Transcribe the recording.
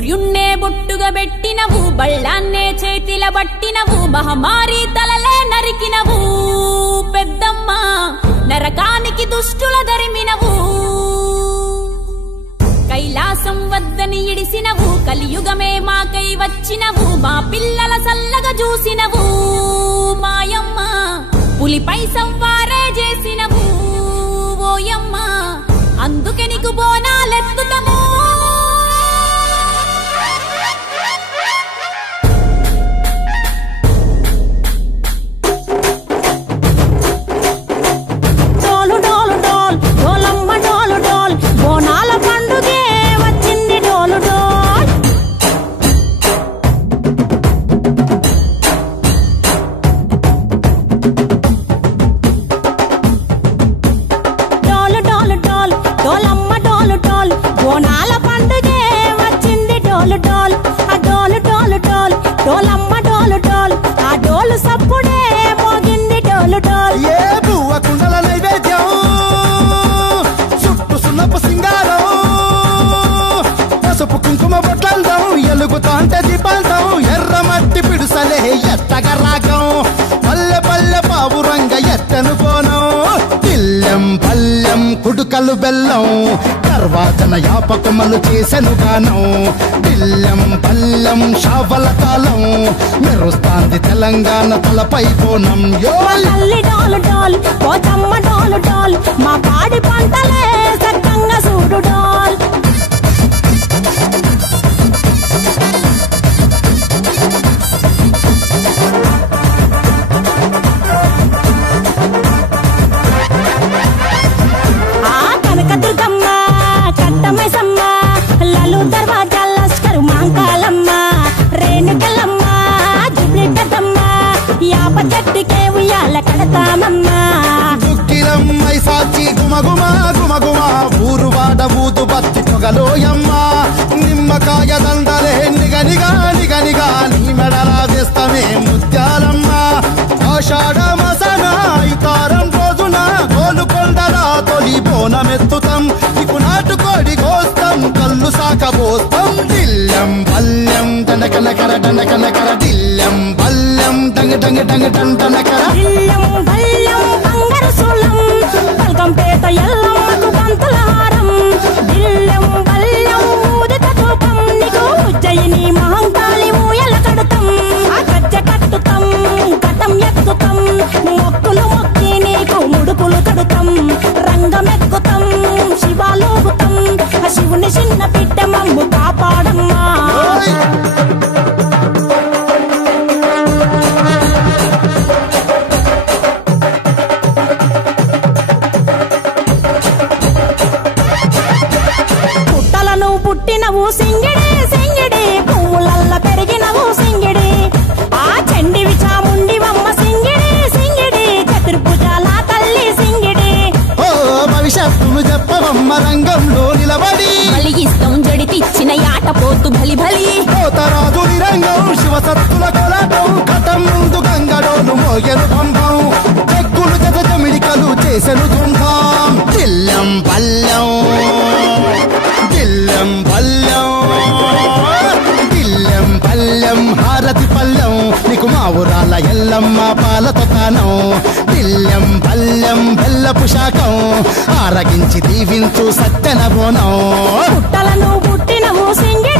సూర్యున్నే బొట్టుగా పెట్టినవు బళ్ళాన్నే చేతిల బట్టినవు మహమారి తలలే నరికినవు పెద్దమ్మ నరకానికి దుష్టుల దరిమినవు కైలాసం వద్దని ఇడిసినవు కలియుగమే మాకై వచ్చినవు మా పిల్లల సల్లగా చూసినవు మాయమ్మ పులిపై సంవారే చేసినవు ఓయమ్మ అందుకే నీకు బోనాలెత్తుతము ఎర్రమట్టి పిడుసలే ఎత్తగా రాగం పల్లె పల్లె పావురంగ ఎత్తను పోనం తిల్లెం పల్లెం కుడుకలు బెల్లం తర్వాతన యాపకమలు చేసెను గానం తిల్లెం పల్లెం షావల కాలం మెరుస్తాంది తెలంగాణ తలపై పోనం మా పాడి పంటలే సక్కంగా చూడు డోల్ చెట్టుకే ఉయ్యాల కడతామమ్మా దుక్కిలమ్మై సాచి గుమగుమ గుమగుమ ఊరు వాడ ఊదు బత్తి పొగలోయమ్మ నిమ్మకాయ దండలే నిగనిగా నిగనిగా నీ మెడలా వేస్తమే ముత్యాలమ్మ ఆషాఢ మసన ఇతారం రోజున గోలుకొండలా తొలి బోనమెత్తుతాం నీకు నాటుకోడి కోస్తాం కళ్ళు సాకబోస్తాం దిల్లెం పల్లెం దండకనకర దండకనకర దిల్లెం పల్లెం డంగ డంగ డంగ డండనకర దిల్లెం పల్లెం బంగారు సోలం పల్కంపేట ఎల్లమ్మకు పంతుల హారం దిల్లెం పల్లెం ఊదిత తూపం నీకు ఉజ్జయిని మహంకాళి ఊయల కడతాం ఆ గజ్జ కట్టుతాం కటం ఎక్కుతాం మొక్కులు మొక్కి నీకు ముడుపులు కడుతాం రంగమెక్కుతాం శివాలోగుతాం ఆ శివుని చిన్న బిడ్డ మమ్ము కాపాడమ్మా పుట్టినవు సింగిడి సింగిడి పువ్వులల్ల పెరిగినవు సింగిడి ఆ చండివి చాముండివమ్మ సింగిడి సింగిడి చతుర్భుజాల తల్లి సింగిడి ఓ భవిష్యత్తును చెప్పవమ్మ రంగంలో నిలబడి బలిగిస్తాం జడితిచ్చిన యాట పోతు బలి బలి పోతరాజు రంగం శివసత్తుల కొలటం కటం ముందు గంగడోలు మోయను పంపం చెక్కులు జత జమిడికలు చేసెను దుంభం దిల్లెం పల్లెం దిల్లెం పల్లెం దిల్లెం పల్లెం హారతి పల్లెం నీకు మా ఊరాల ఎల్లమ్మ పాలతో కానం దిల్లెం పల్లెం బెల్లపు శాఖం ఆరగించి దీవించు సత్యన బోనం పుట్టలను పుట్టినవు సింగిడి